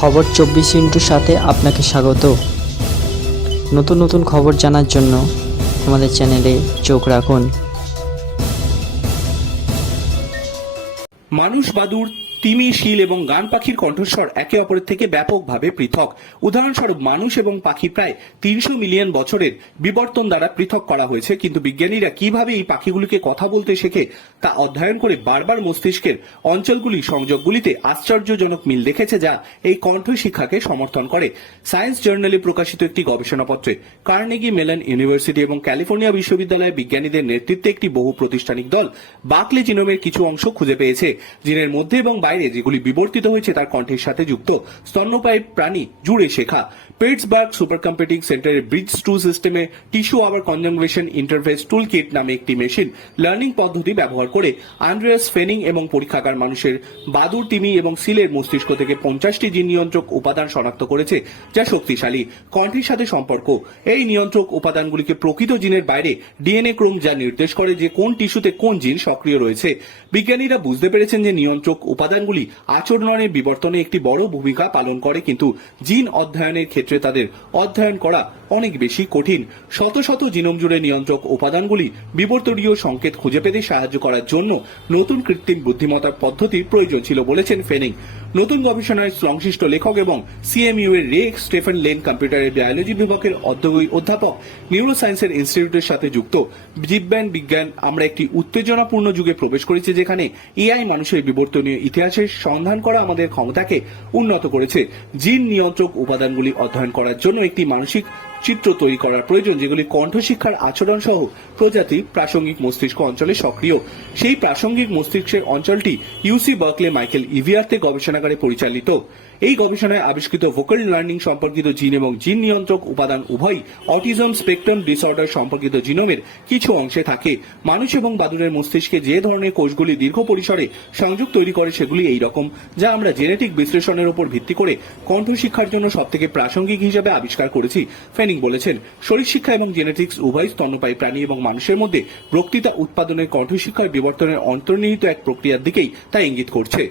খবর 24 সাথে আপনাকে স্বাগত। নতুন নতুন খবর জানার জন্য আমাদের চ্যানেলে চোখ রাখুন। মানুষ, বাদুড়, তিমি, শিল এবং গান পাখির কণ্ঠস্বর একে অপরের থেকে ব্যাপকভাবে পৃথক। উদাহরণস্বরূপ মানুষ এবং পাখি প্রায় 300 মিলিয়ন বছরের বিবর্তন দ্বারা পৃথক করা হয়েছে, কিন্তু বিজ্ঞানীরা কিভাবে এই পাখিগুলিকে কথা বলতে শেখে তা অধ্যয়ন করে বারবার মস্তিষ্কের অঞ্চলগুলি সংযোগগুলিতে আশ্চর্যজনক মিল দেখেছে, যা এই কণ্ঠ শিক্ষাকে সমর্থন করে। সায়েন্স জার্নালে প্রকাশিত একটি গবেষণাপত্রে কার্নেগি মেলন ইউনিভার্সিটি এবং ক্যালিফোর্নিয়া বিশ্ববিদ্যালয়ের বিজ্ঞানীদের নেতৃত্বে একটি বহু প্রতিষ্ঠানিক দল বাকলে জিনোমের কিছু অংশ খুঁজে পেয়েছে, জিনের মধ্যে এবং বাইরে যেগুলি বিবর্তিত হয়েছে তার কণ্ঠের সাথে যুক্ত। স্তন্যপায়ী প্রাণী জুড়ে শেখা। পিটসবার্গ সুপার কম্পিউটিং সেন্টারের ব্রিজ 2 সিস্টেমে tissue our conservation interface tool kit নামে একটি মেশিন লার্নিং পদ্ধতি ব্যবহার করে আন্ড্রেয়াস ফেনিং এবং পরীক্ষাগার মানুষের বাদুড়, তিমি এবং সিলের মস্তিষ্ক থেকে 50টি জিন নিয়ন্ত্রক উপাদান শনাক্ত করেছে, যা শক্তিশালী কণ্ঠের সাথে সম্পর্ক। এই নিয়ন্ত্রক উপাদানগুলিকে প্রকৃত জিনের বাইরে ডিএনএ ক্রোম, যা নির্দেশ করে যে কোন টিস্যুতে কোন জিন সক্রিয় রয়েছে। বিজ্ঞানীরা বুঝতে পেরেছেন যে নিয়ন্ত্রক উপাদানগুলি আচরণের বিবর্তনে একটি বড় ভূমিকা পালন করে, কিন্তু জিন অধ্যয়নের ক্ষেত্রে তাদের অধ্যয়ন করা অনেক বেশি কঠিন। শত শত জিনোম জুড়ে নিয়ন্ত্রক উপাদানগুলি বিবর্তনীয় সংকেত খুঁজে পেতে সাহায্য করার জন্য নতুন কৃত্রিম বুদ্ধিমত্তার পদ্ধতির প্রয়োজন ছিল বলেছেন ফেনিং। নতুন গবেষণায় সংশ্লিষ্ট লেখক এবং সিএমইউ এর রে স্টেফেন লেন কম্পিউটারের বায়োলজি বিভাগের অধ্যাপক নিউরোসায়েন্সের ইনস্টিটিউটের সাথে যুক্ত। জীববিজ্ঞান, আমরা একটি উত্তেজনাপূর্ণ যুগে প্রবেশ করেছি যেখানে এআই মানুষের বিবর্তনীয় ইতিহাসের সন্ধান করা আমাদের ক্ষমতাকে উন্নত করেছে। জিন নিয়ন্ত্রক উপাদানগুলি অধ্যয়ন করার জন্য একটি মানসিক চিত্র তৈরি করার প্রয়োজন, যেগুলি কণ্ঠশিক্ষার আচরণ সহ প্রজাতি প্রাসঙ্গিক মস্তিষ্ক অঞ্চলে সক্রিয়। সেই প্রাসঙ্গিক মস্তিষ্কের অঞ্চলটি ইউসি বার্কলে মাইকেল ইভিয়ারতে গবেষণাগারে পরিচালিত। এই গবেষণায় আবিষ্কৃত ভোকাল লার্নিং সম্পর্কিত জিন এবং জিন নিয়ন্ত্রক উপাদান উভয়ই অটিজম স্পেকট্রাম ডিসঅর্ডার সম্পর্কিত জিনোমের কিছু অংশে থাকে। মানুষ এবং বাদুড়ের মস্তিষ্কে যে ধরনের কোষগুলি দীর্ঘ পরিসরে সংযোগ তৈরি করে সেগুলি এই রকম, যা আমরা জেনেটিক বিশ্লেষণের উপর ভিত্তি করে কণ্ঠশিক্ষার জন্য সবথেকে প্রাসঙ্গিক হিসেবে আবিষ্কার করেছি, ফেনিং বলেছেন। শরীরশিক্ষা এবং জেনেটিক্স উভয় স্তন্যপায়ী প্রাণী এবং মানুষের মধ্যে বক্তৃতা উৎপাদনের কণ্ঠশিক্ষার বিবর্তনের অন্তর্নিহিত এক প্রক্রিয়ার দিকেই তা ইঙ্গিত করছে।